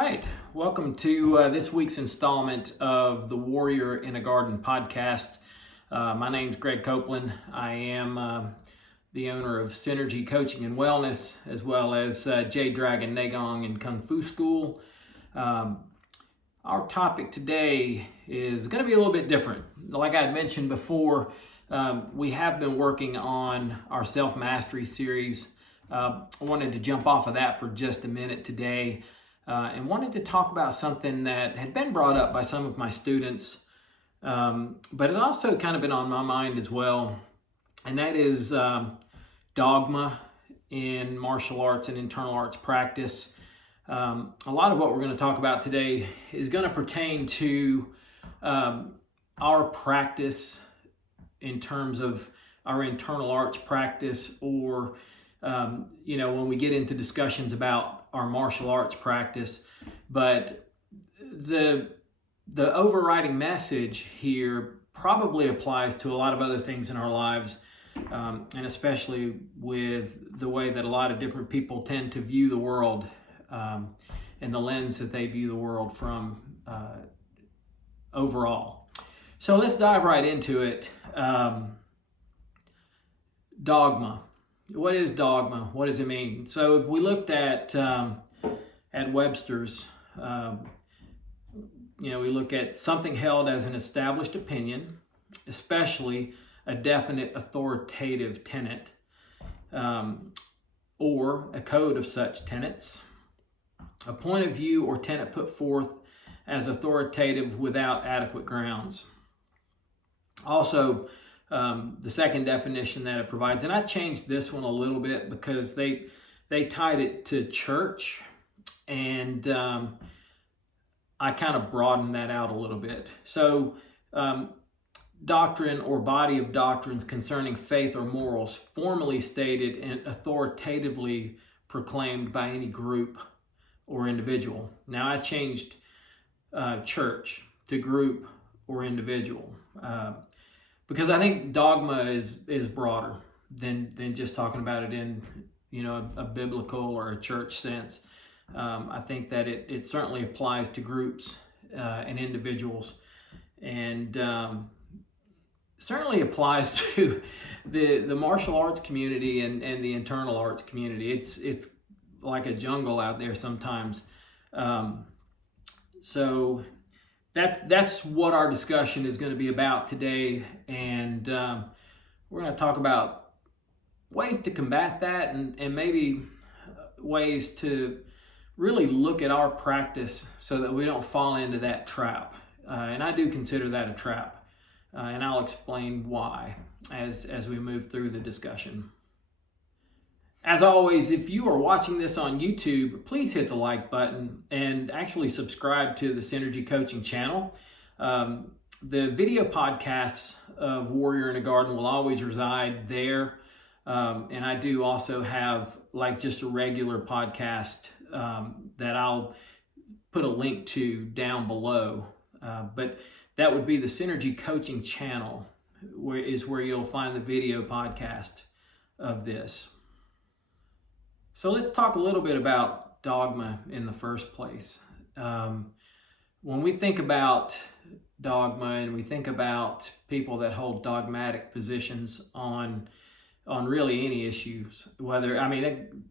right. Welcome to this week's installment of the Warrior in a Garden podcast. My name's Greg Copeland. I am the owner of Synergy Coaching and Wellness, as well as Jade Dragon Negong and Kung Fu School. Our topic today is going to be a little bit different. Like I had mentioned before, we have been working on our self-mastery series. I wanted to jump off of that for just a minute today and wanted to talk about something that had been brought up by some of my students, but it also kind of been on my mind as well, and that is dogma in martial arts and internal arts practice. A lot of what we're going to talk about today is going to pertain to our practice in terms of our internal arts practice, or when we get into discussions about our martial arts practice. But the overriding message here probably applies to a lot of other things in our lives, and especially with the way that a lot of different people tend to view the world, and the lens that they view the world from overall. So let's dive right into it. Dogma. What is dogma? What does it mean? So if we looked at Webster's, we look at something held as an established opinion, especially a definite authoritative tenet, or a code of such tenets, a point of view or tenet put forth as authoritative without adequate grounds. Also, the second definition that it provides, and I changed this one a little bit because they tied it to church, and I kind of broadened that out a little bit. So doctrine or body of doctrines concerning faith or morals formally stated and authoritatively proclaimed by any group or individual. Now I changed church to group or individual, because I think dogma is broader than just talking about it in a biblical or a church sense. I think that it certainly applies to groups and individuals, and certainly applies to the martial arts community and the internal arts community. It's like a jungle out there sometimes. So that's what our discussion is going to be about today, and we're going to talk about ways to combat that, and maybe ways to really look at our practice so that we don't fall into that trap. And I do consider that a trap, and I'll explain why as we move through the discussion. As always, if you are watching this on YouTube, please hit the like button and actually subscribe to the Synergy Coaching channel. The video podcasts of Warrior in a Garden will always reside there. And I do also have just a regular podcast that I'll put a link to down below. But that would be the Synergy Coaching channel, where you'll find the video podcast of this. So let's talk a little bit about dogma in the first place. When we think about dogma and we think about people that hold dogmatic positions on really any issues,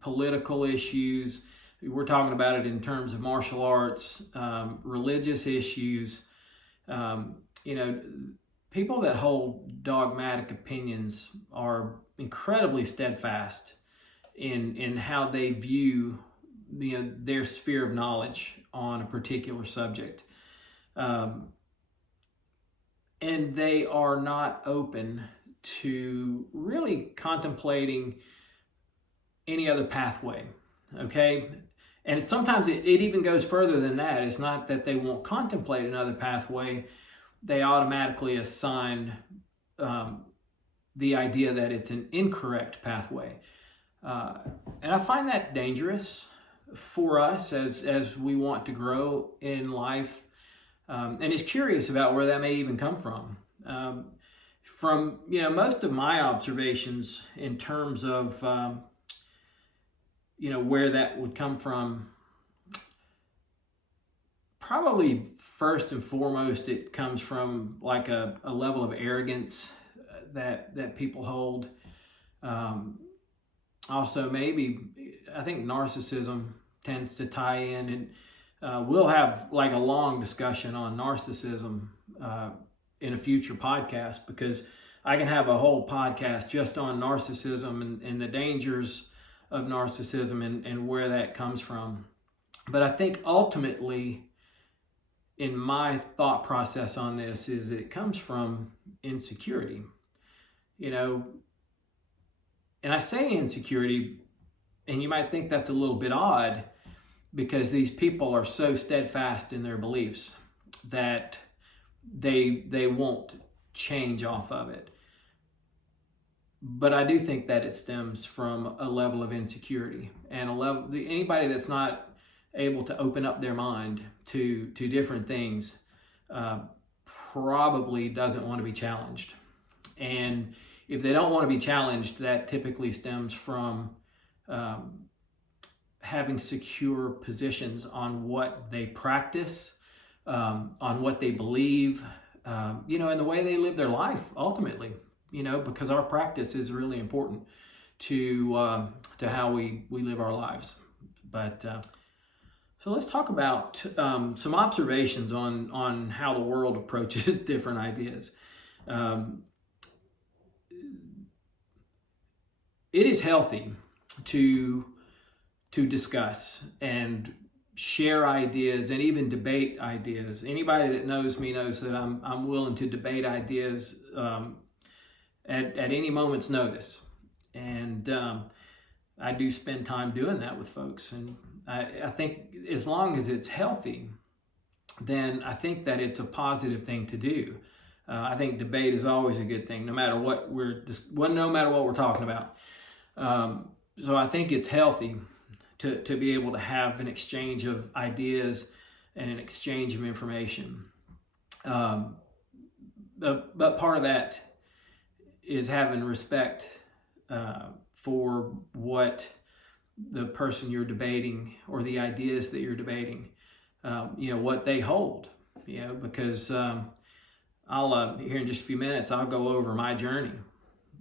political issues, we're talking about it in terms of martial arts, religious issues, people that hold dogmatic opinions are incredibly steadfast in how they view their sphere of knowledge on a particular subject. And they are not open to really contemplating any other pathway, okay? And sometimes it even goes further than that. It's not that they won't contemplate another pathway. They automatically assign the idea that it's an incorrect pathway. And I find that dangerous for us as we want to grow in life, and is curious about where that may even come from. From most of my observations in terms of where that would come from, probably first and foremost, it comes from like a level of arrogance that people hold. Also, maybe I think narcissism tends to tie in, and we'll have like a long discussion on narcissism in a future podcast, because I can have a whole podcast just on narcissism and the dangers of narcissism and where that comes from. But I think ultimately, in my thought process on this, is it comes from insecurity. And I say insecurity, and you might think that's a little bit odd, because these people are so steadfast in their beliefs that they won't change off of it. But I do think that it stems from a level of insecurity, and anybody that's not able to open up their mind to different things probably doesn't want to be challenged. And if they don't want to be challenged, that typically stems from having secure positions on what they practice, on what they believe, and the way they live their life ultimately, because our practice is really important to how we live our lives. But so let's talk about some observations on how the world approaches different ideas. It is healthy to discuss and share ideas and even debate ideas. Anybody that knows me knows that I'm willing to debate ideas at any moment's notice, and I do spend time doing that with folks. And I think as long as it's healthy, then I think that it's a positive thing to do. I think debate is always a good thing, no matter what we're talking about. So I think it's healthy to be able to have an exchange of ideas and an exchange of information. But part of that is having respect for what the person you're debating or the ideas that you're debating, what they hold, because I'll here in just a few minutes, I'll go over my journey.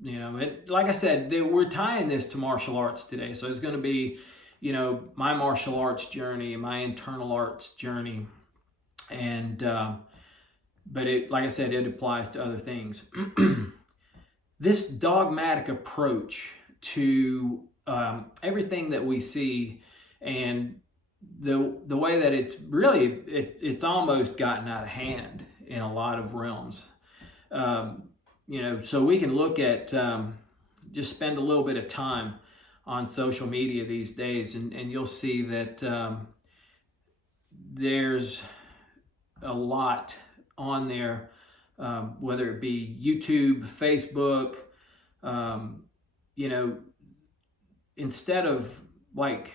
Like I said, we're tying this to martial arts today. So it's going to be, my martial arts journey, my internal arts journey. And, but like I said, it applies to other things. This dogmatic approach to everything that we see, and the way that it's almost gotten out of hand in a lot of realms. So we can look at, just spend a little bit of time on social media these days, and you'll see that there's a lot on there, whether it be YouTube, Facebook, instead of like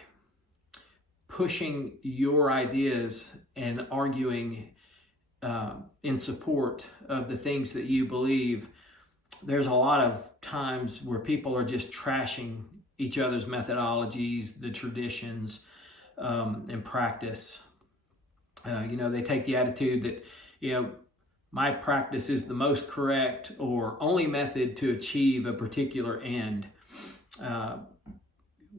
pushing your ideas and arguing in support of the things that you believe, there's a lot of times where people are just trashing each other's methodologies, the traditions, and practice. They take the attitude that, my practice is the most correct or only method to achieve a particular end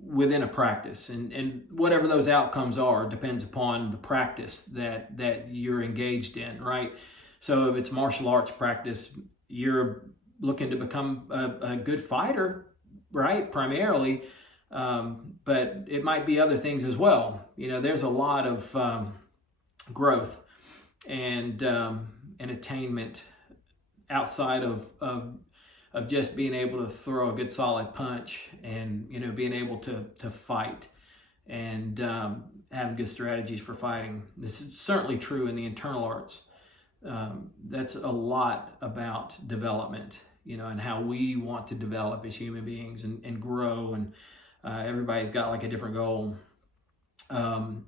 within a practice. And whatever those outcomes are depends upon the practice that you're engaged in, right? So if it's martial arts practice, you're looking to become a good fighter, right? Primarily, but it might be other things as well. There's a lot of growth and attainment outside of just being able to throw a good solid punch and being able to fight and having good strategies for fighting. This is certainly true in the internal arts. That's a lot about development, and how we want to develop as human beings and grow, and everybody's got like a different goal.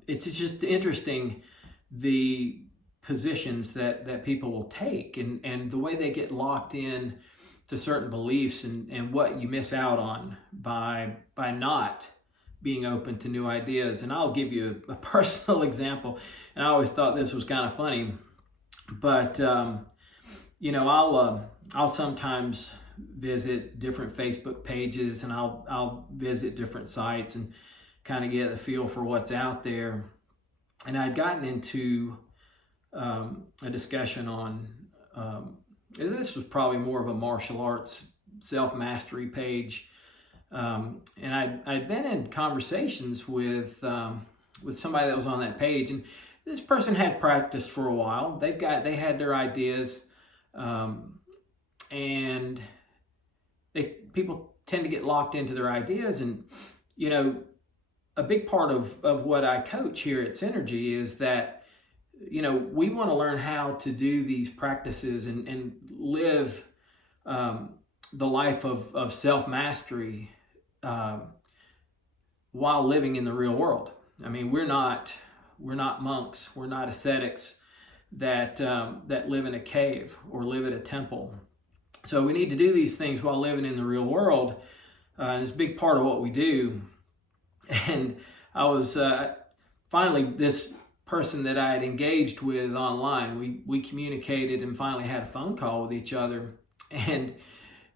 It's just interesting, the positions that people will take and the way they get locked in to certain beliefs and what you miss out on by not being open to new ideas. And I'll give you a personal example. And I always thought this was kind of funny, but I'll sometimes visit different Facebook pages, and I'll visit different sites and kind of get a feel for what's out there. And I'd gotten into a discussion on this was probably more of a martial arts self-mastery page, and I'd been in conversations with somebody that was on that page, and this person had practiced for a while. They had their ideas, and people tend to get locked into their ideas. And a big part of what I coach here at Synergy is that we want to learn how to do these practices and live the life of self-mastery while living in the real world. I mean, we're not monks, we're not ascetics that live in a cave or live at a temple. So we need to do these things while living in the real world. It's a big part of what we do. And I was finally, this person that I had engaged with online, we communicated and finally had a phone call with each other. And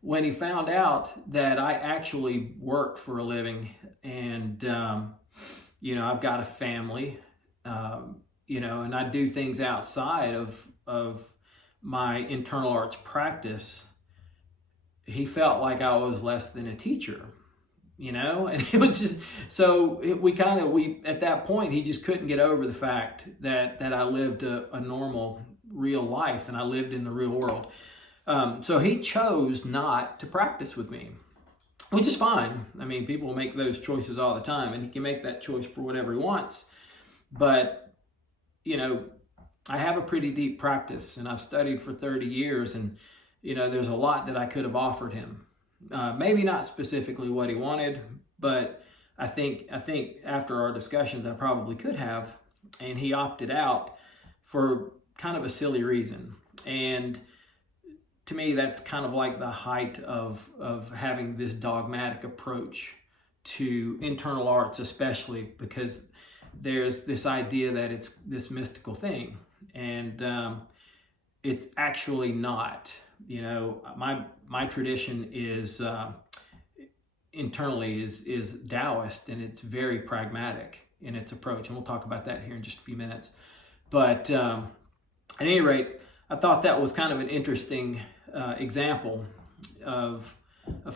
when he found out that I actually work for a living, and I've got a family, and I do things outside of my internal arts practice, he felt like I was less than a teacher. And it was just, so we at that point, he just couldn't get over the fact that I lived a normal, real life, and I lived in the real world. So he chose not to practice with me, which is fine. I mean, people make those choices all the time, and he can make that choice for whatever he wants. But, I have a pretty deep practice, and I've studied for 30 years, and, there's a lot that I could have offered him. Maybe not specifically what he wanted, but I think after our discussions, I probably could have, and he opted out for kind of a silly reason. And to me, that's kind of like the height of having this dogmatic approach to internal arts, especially because there's this idea that it's this mystical thing, and it's actually not. My tradition is internally is Taoist, and it's very pragmatic in its approach, and we'll talk about that here in just a few minutes. But at any rate, I thought that was kind of an interesting example of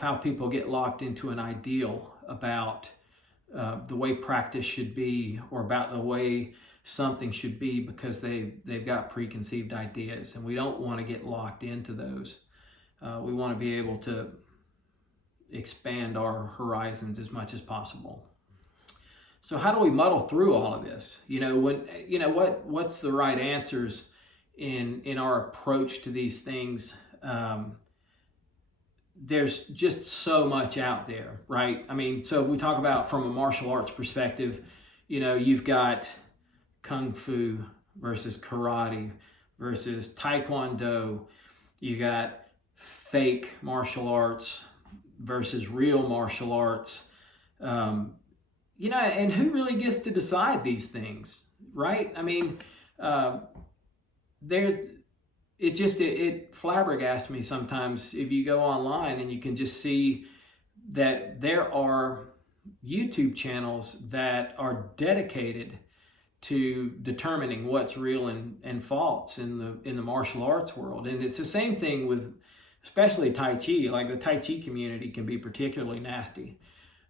how people get locked into an ideal about the way practice should be, or about the way something should be, because they've got preconceived ideas, and we don't want to get locked into those. We want to be able to expand our horizons as much as possible. So how do we muddle through all of this? What's the right answers in our approach to these things? There's just so much out there, right? I mean, so if we talk about from a martial arts perspective, you've got Kung Fu versus karate versus Taekwondo. You got fake martial arts versus real martial arts. And who really gets to decide these things, right? I mean, it flabbergasts me sometimes if you go online and you can just see that there are YouTube channels that are dedicated to determining what's real and false in the martial arts world. And it's the same thing with especially Tai Chi. Like, the Tai Chi community can be particularly nasty,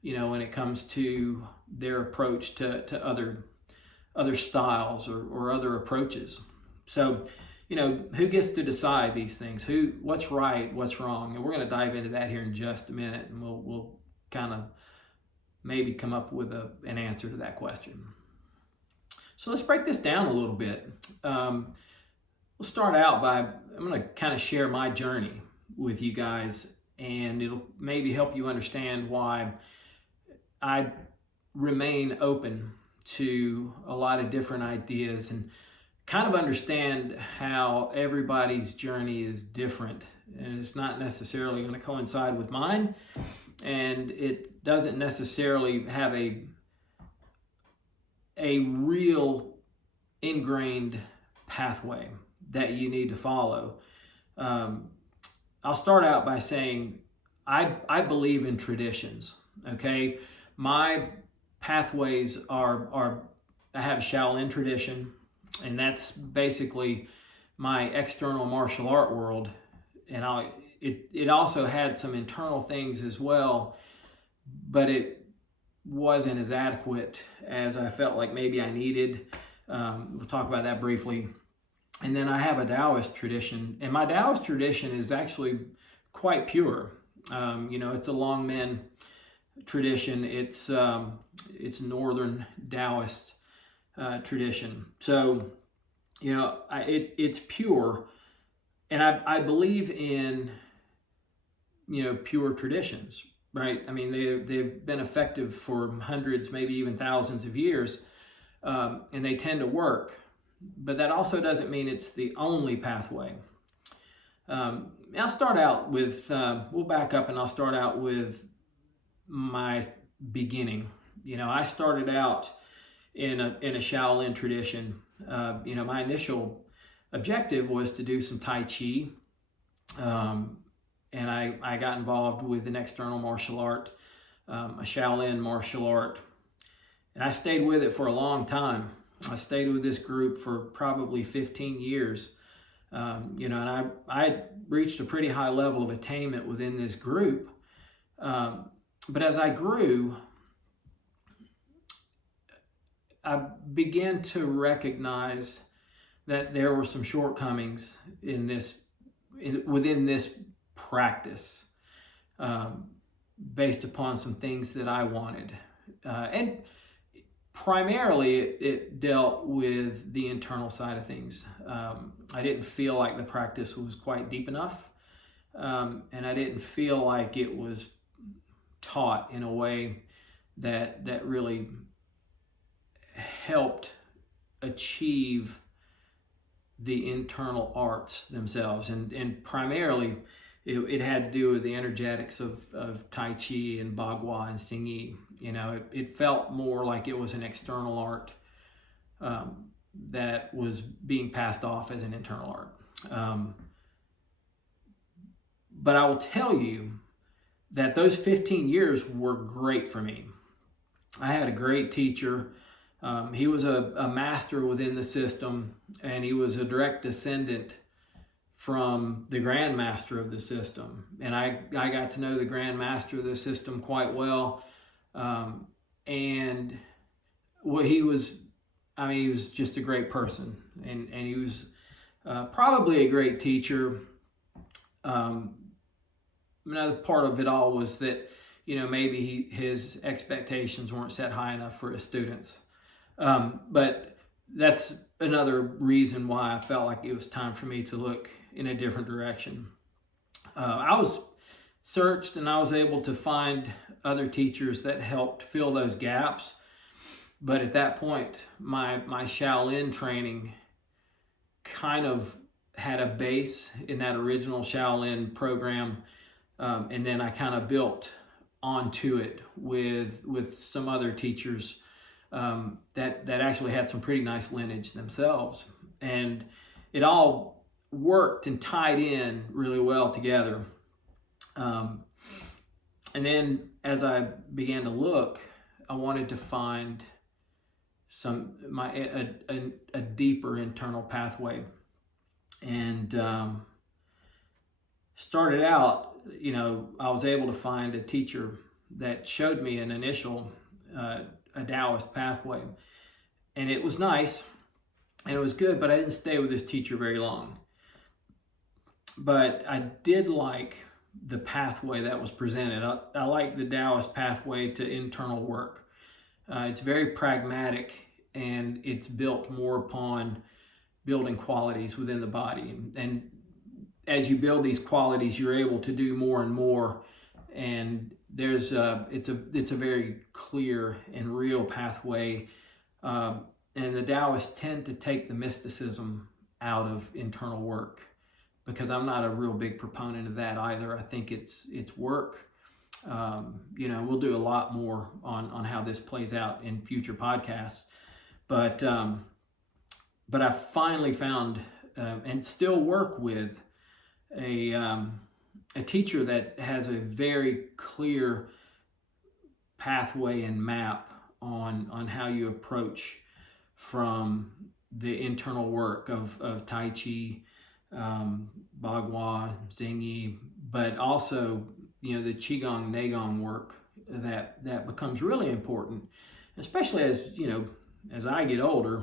when it comes to their approach to other styles or other approaches. So, who gets to decide these things? What's right, what's wrong? And we're going to dive into that here in just a minute, and we'll kind of maybe come up with an answer to that question. So let's break this down a little bit. We'll start out I'm going to kind of share my journey with you guys, and it'll maybe help you understand why I remain open to a lot of different ideas, and kind of understand how everybody's journey is different, and it's not necessarily going to coincide with mine, and it doesn't necessarily have a a real ingrained pathway that you need to follow. I'll start out by saying I believe in traditions. Okay, my pathways are I have a Shaolin tradition, and that's basically my external martial art world, and it also had some internal things as well, but it wasn't as adequate as I felt like maybe I needed. We'll talk about that briefly. And then I have a Taoist tradition, and my Taoist tradition is actually quite pure. It's a Longmen tradition. It's Northern Taoist tradition. So, it's pure, and I believe in pure traditions, right? I mean, they've been effective for hundreds, maybe even thousands of years, and they tend to work. But that also doesn't mean it's the only pathway. I'll start out with, we'll back up and I'll start out with my beginning. I started out in a Shaolin tradition. My initial objective was to do some Tai Chi. And I got involved with an external martial art, a Shaolin martial art. And I stayed with it for a long time. I stayed with this group for probably 15 years. And I reached a pretty high level of attainment within this group. But as I grew, I began to recognize that there were some shortcomings within this practice, based upon some things that I wanted. And primarily, it dealt with the internal side of things. I didn't feel like the practice was quite deep enough, and I didn't feel like it was taught in a way that really helped achieve the internal arts themselves. And primarily, it had to do with the energetics of Tai Chi and Bagua and Xingyi. It felt more like it was an external art that was being passed off as an internal art. But I will tell you that those 15 years were great for me. I had a great teacher. He was a master within the system, and he was a direct descendant from the Grand Master of the system. And I got to know the Grand Master of the system quite well. And what he was just a great person, and he was probably a great teacher. Another part of it all was that, maybe his expectations weren't set high enough for his students. But that's another reason why I felt like it was time for me to look in a different direction. I was searched, and I was able to find other teachers that helped fill those gaps. But at that point, my Shaolin training kind of had a base in that original Shaolin program. And then I kind of built onto it with some other teachers that actually had some pretty nice lineage themselves. And it all worked and tied in really well together. And then as I began to look, I wanted to find a deeper internal pathway. And started out, I was able to find a teacher that showed me an initial a Taoist pathway. And it was nice, and it was good, but I didn't stay with this teacher very long. But I did like the pathway that was presented. I like the Taoist pathway to internal work. It's very pragmatic, and it's built more upon building qualities within the body. And as you build these qualities, you're able to do more and more. And it's a very clear and real pathway. And the Taoists tend to take the mysticism out of internal work, because I'm not a real big proponent of that either. I think it's work. We'll do a lot more on how this plays out in future podcasts. But I finally found and still work with a teacher that has a very clear pathway and map on how you approach from the internal work of Tai Chi, Bagua, Xingyi, but also the Qigong, Neigong work that becomes really important, especially as I get older.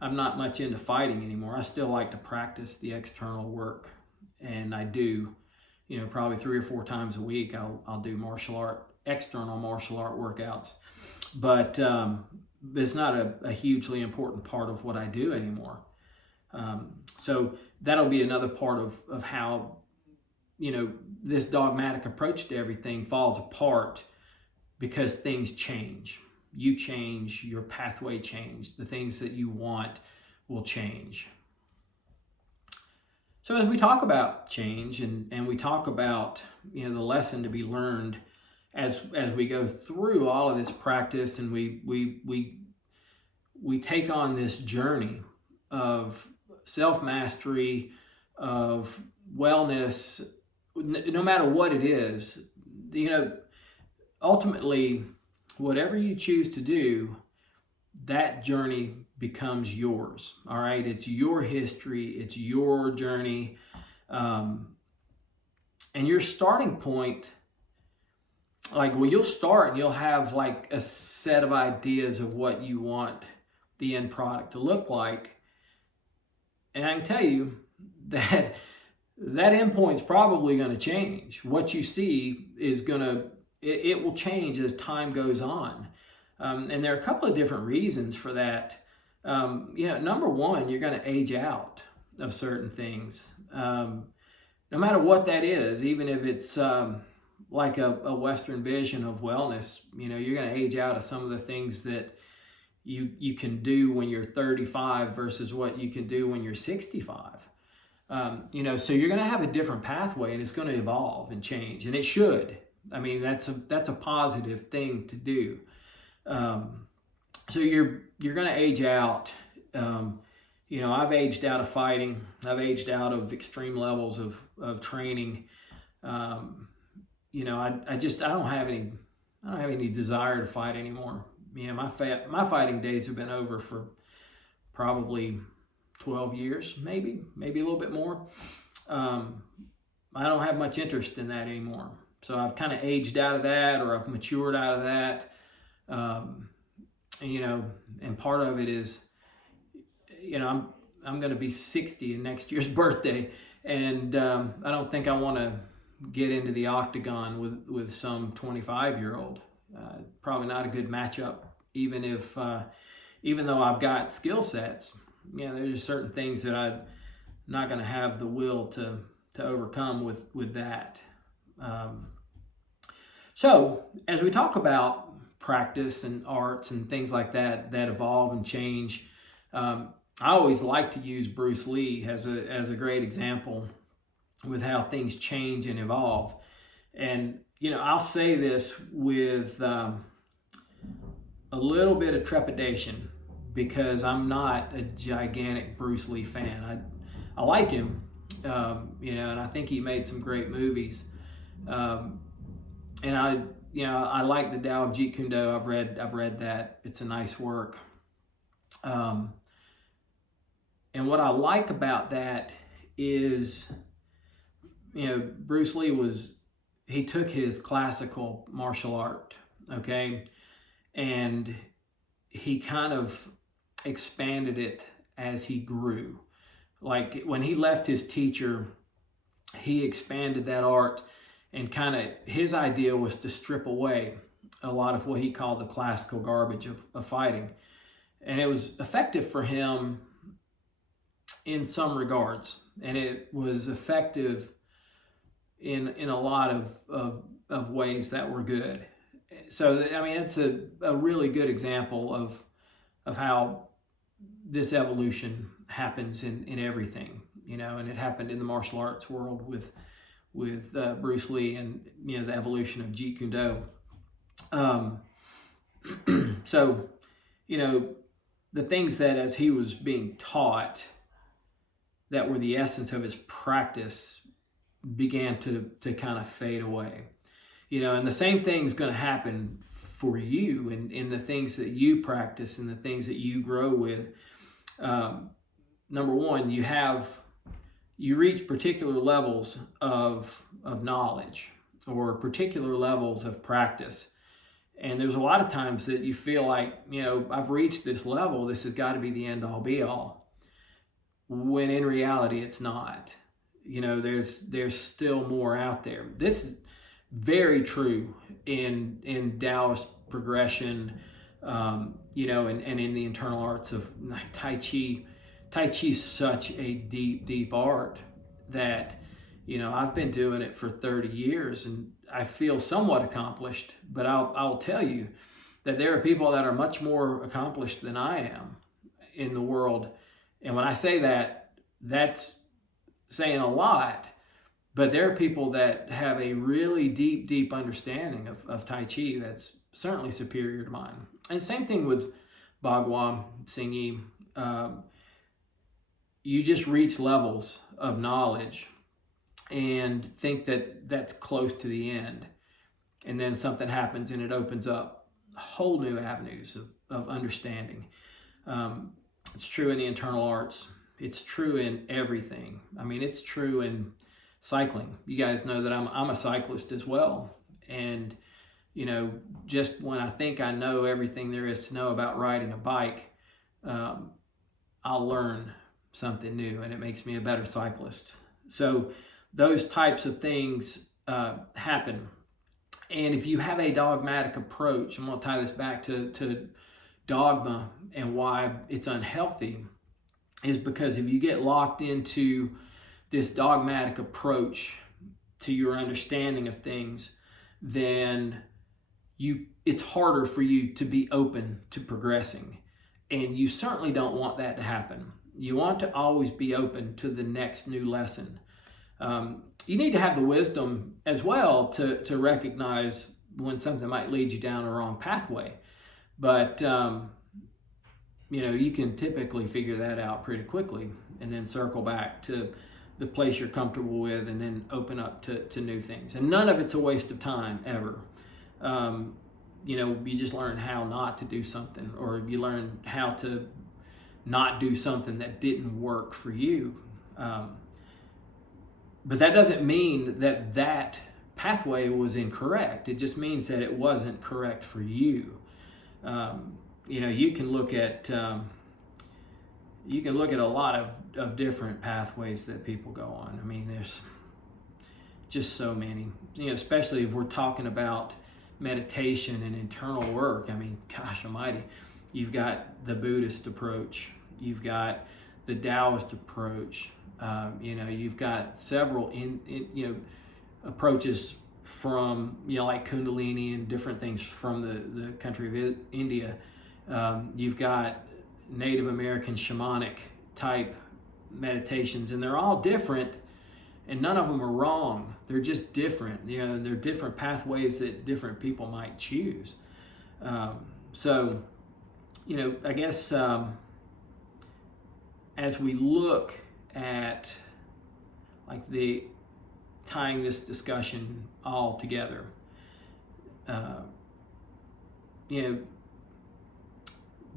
I'm not much into fighting anymore. I still like to practice the external work, and I do, probably 3 or 4 times a week. I'll do external martial art workouts, but it's not a hugely important part of what I do anymore. So that'll be another part of how this dogmatic approach to everything falls apart, because things change. You change, your pathway change, the things that you want will change. So as we talk about change and we talk about the lesson to be learned as we go through all of this practice, and we take on this journey of self-mastery, of wellness, no matter what it is, ultimately, whatever you choose to do, that journey becomes yours. All right, it's your history, it's your journey, and your starting point. You'll start and you'll have a set of ideas of what you want the end product to look like, and I can tell you that end point's probably going to change. What you see is it will change as time goes on. And there are a couple of different reasons for that. Number one, you're going to age out of certain things. No matter what that is, even if it's like a Western vision of wellness, you're going to age out of some of the things that you can do when you're 35 versus what you can do when you're 65. So you're going to have a different pathway, and it's going to evolve and change, and it should. I mean, that's a positive thing to do. So you're going to age out. I've aged out of fighting. I've aged out of extreme levels of training. I don't have any desire to fight anymore. My fighting days have been over for probably 12 years, maybe a little bit more. I don't have much interest in that anymore. So I've kind of aged out of that, or I've matured out of that. And part of it is, I'm going to be 60 in next year's birthday, and I don't think I want to get into the octagon with some 25-year-old. Probably not a good matchup, even though I've got skill sets. There's just certain things that I'm not going to have the will to overcome with that. So as we talk about practice and arts and things like that evolve and change, I always like to use Bruce Lee as a great example with how things change and evolve. And I'll say this with a little bit of trepidation, because I'm not a gigantic Bruce Lee fan. I like him, and I think he made some great movies. And I like the Tao of Jeet Kune Do. I've read that. It's a nice work. And what I like about that is, Bruce Lee he took his classical martial art, okay, and he kind of expanded it as he grew. Like when he left his teacher, he expanded that art, and his idea was to strip away a lot of what he called the classical garbage of fighting. And it was effective for him in some regards, and it was effective in a lot of ways that were good. So it's a really good example of how this evolution happens in everything, and it happened in the martial arts world with Bruce Lee and the evolution of Jeet Kune Do. So you know, the things that as he was being taught that were the essence of his practice began to kind of fade away. And the same thing's going to happen for you in the things that you practice and the things that you grow with. Number one, you reach particular levels of knowledge or particular levels of practice. And there's a lot of times that you feel like, I've reached this level, this has got to be the end all be all. When in reality, it's not. There's still more out there. This is very true in Taoist progression, and in the internal arts of Tai Chi. Tai Chi is such a deep, deep art that, I've been doing it for 30 years and I feel somewhat accomplished, but I'll tell you that there are people that are much more accomplished than I am in the world. And when I say that, that's saying a lot, but there are people that have a really deep, deep understanding of Tai Chi that's certainly superior to mine. And same thing with Bagua, Xingyi. You just reach levels of knowledge and think that that's close to the end. And then something happens and it opens up whole new avenues of understanding. It's true in the internal arts. It's true in everything. I mean, it's true in cycling. You guys know that I'm a cyclist as well. And, just when I think I know everything there is to know about riding a bike, I'll learn something new and it makes me a better cyclist. So those types of things happen. And if you have a dogmatic approach, I'm going to tie this back to dogma and why it's unhealthy, is because if you get locked into this dogmatic approach to your understanding of things, then it's harder for you to be open to progressing. And you certainly don't want that to happen. You want to always be open to the next new lesson. You need to have the wisdom as well to recognize when something might lead you down a wrong pathway. But, you can typically figure that out pretty quickly and then circle back to the place you're comfortable with and then open up to new things. And none of it's a waste of time ever. You just learn how not to do something, or you learn how to not do something that didn't work for you. But that doesn't mean that pathway was incorrect. It just means that it wasn't correct for you. You can look at a lot of different pathways that people go on. I mean, there's just so many. Especially if we're talking about meditation and internal work. I mean, gosh almighty, you've got the Buddhist approach, you've got the Taoist approach. You've got several approaches from like Kundalini and different things from the country of India. You've got Native American shamanic type meditations, and they're all different, and none of them are wrong. They're just different. They're different pathways that different people might choose. So, I guess as we look at like the tying this discussion all together,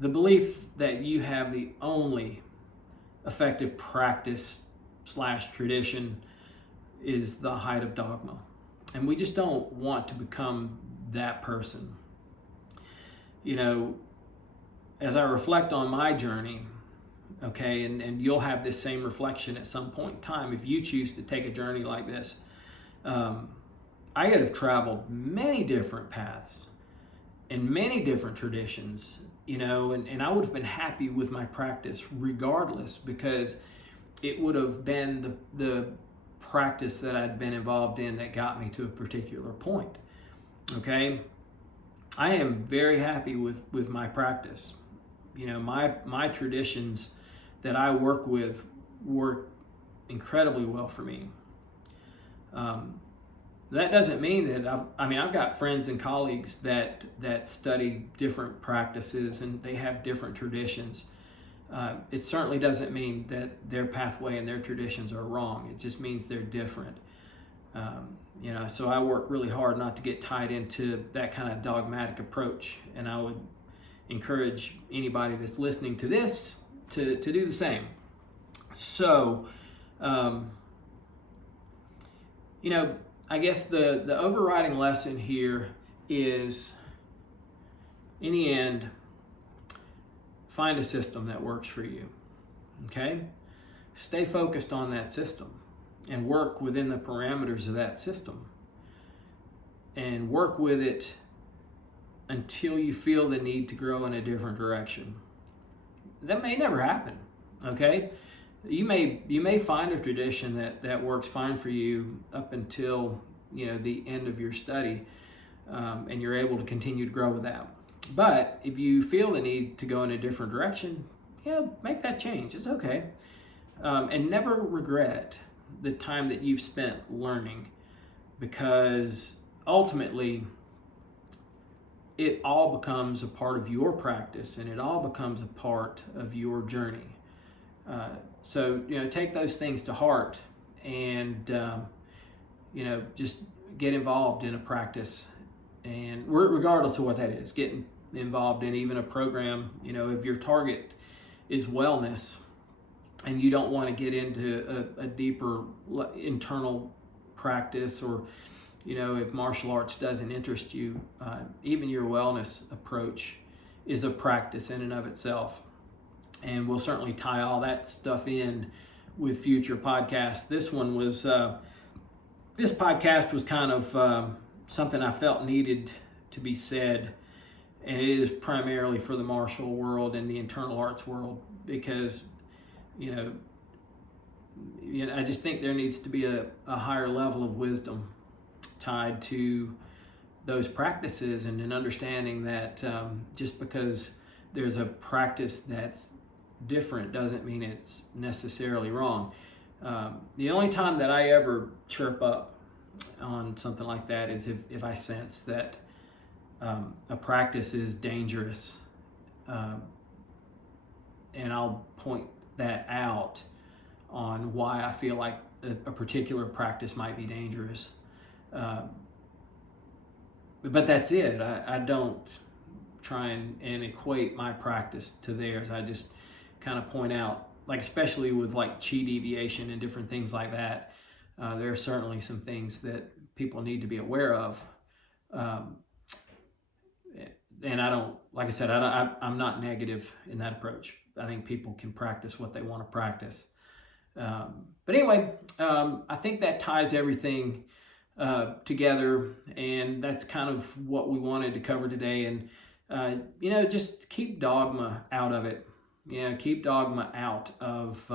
the belief that you have the only effective practice / tradition is the height of dogma. And we just don't want to become that person. As I reflect on my journey, okay, and you'll have this same reflection at some point in time if you choose to take a journey like this. I could have traveled many different paths and many different traditions, and I would have been happy with my practice regardless, because it would have been the practice that I'd been involved in that got me to a particular point. Okay, I am very happy with my practice. My traditions that I work with work incredibly well for me. That doesn't mean that I've got friends and colleagues that study different practices and they have different traditions. It certainly doesn't mean that their pathway and their traditions are wrong. It just means they're different. So I work really hard not to get tied into that kind of dogmatic approach, and I would encourage anybody that's listening to this to do the same. So, I guess the overriding lesson here is, in the end, find a system that works for you, okay? Stay focused on that system and work within the parameters of that system. And work with it until you feel the need to grow in a different direction. That may never happen, okay? You may find a tradition that works fine for you up until the end of your study, and you're able to continue to grow with that. But if you feel the need to go in a different direction, make that change. It's okay, and never regret the time that you've spent learning, because ultimately it all becomes a part of your practice and it all becomes a part of your journey. So take those things to heart and just get involved in a practice, and regardless of what that is, get involved in even a program. If your target is wellness and you don't want to get into a deeper internal practice, or if martial arts doesn't interest you, even your wellness approach is a practice in and of itself. And we'll certainly tie all that stuff in with future podcasts. This podcast was kind of something I felt needed to be said, and it is primarily for the martial world and the internal arts world, because I just think there needs to be a higher level of wisdom tied to those practices, and an understanding that just because there's a practice that's different doesn't mean it's necessarily wrong. The only time that I ever chirp up on something like that is if I sense that a practice is dangerous, and I'll point that out on why I feel like a particular practice might be dangerous. But that's it. I don't try and equate my practice to theirs. I just kind of point out, like especially with like chi deviation and different things like that, there are certainly some things that people need to be aware of. And I don't, like I said, I'm not negative in that approach. I think people can practice what they want to practice. But anyway, I think that ties everything together, and that's kind of what we wanted to cover today. And just keep dogma out of it. Keep dogma out of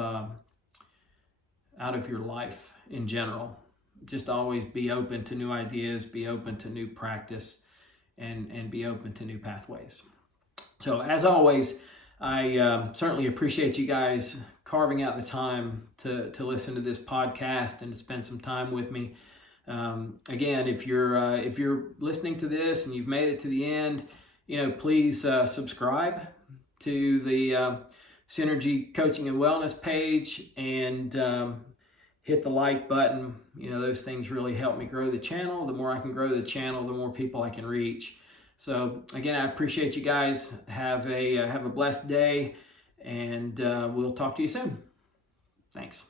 your life in general. Just always be open to new ideas, be open to new practice, and be open to new pathways. So as always, I certainly appreciate you guys carving out the time to listen to this podcast and to spend some time with me. Again, if you're listening to this and you've made it to the end, please subscribe to the Synergy Coaching and Wellness page, and hit the like button. Those things really help me grow the channel. The more I can grow the channel, the more people I can reach. So again, I appreciate you guys. Have a blessed day, and we'll talk to you soon. Thanks.